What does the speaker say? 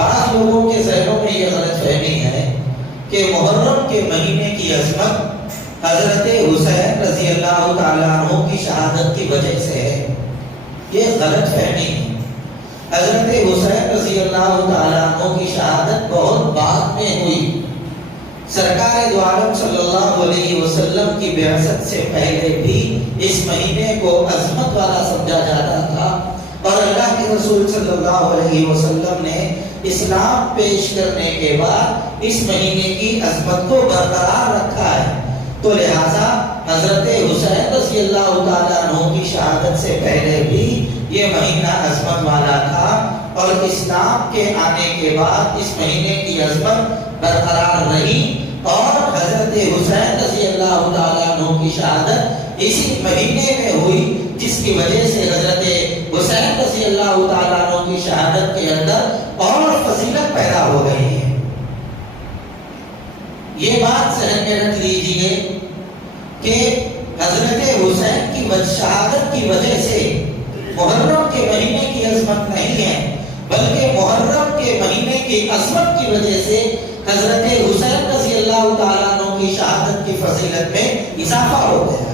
بعض لوگوں کے ذہنوں میں یہ غلط فہمی ہے کہ محرم کے مہینے کی عظمت حضرت حسین رضی اللہ تعالیٰ عنہ کی شہادت کی وجہ سے ہے. یہ غلط فہمی ہے. حضرت حسین رضی اللہ تعالیٰ عنہ کی شہادت بہت بعد میں ہوئی. سرکار دو عالم صلی اللہ علیہ وسلم کی بعثت سے پہلے بھی اس مہینے کو عظمت والا سمجھا جاتا تھا، اور اللہ کے رسول صلی اللہ علیہ وسلم نے اسلام پیش کرنے کے بعد اس مہینے کی عظمت کو برقرار رکھا ہے. تو لہذا حضرت حسین رضی اللہ تعالیٰ عنہ کی شہادت سے پہلے بھی یہ مہینہ عظمت والا تھا، اور اسلام کے آنے کے بعد اس مہینے کی عظمت برقرار رہی، اور حضرت حسین رضی اللہ تعالیٰ عنہ کی شہادت اسی مہینے میں ہوئی، جس کی وجہ سے حضرت حسین رضی اللہ تعالیٰ عنہ کی شہادت کے اندر اور فضیلت پیدا ہو گئی ہے. یہ بات ذہن میں رکھ لیجئے کہ حضرت حسین کی شہادت کی وجہ سے محرم کے مہینے کی عظمت نہیں ہے، بلکہ محرم کے مہینے کی عظمت کی وجہ سے حضرت حسین رضی اللہ تعالیٰ عنہ کی شہادت کی فضیلت میں اضافہ ہو گیا.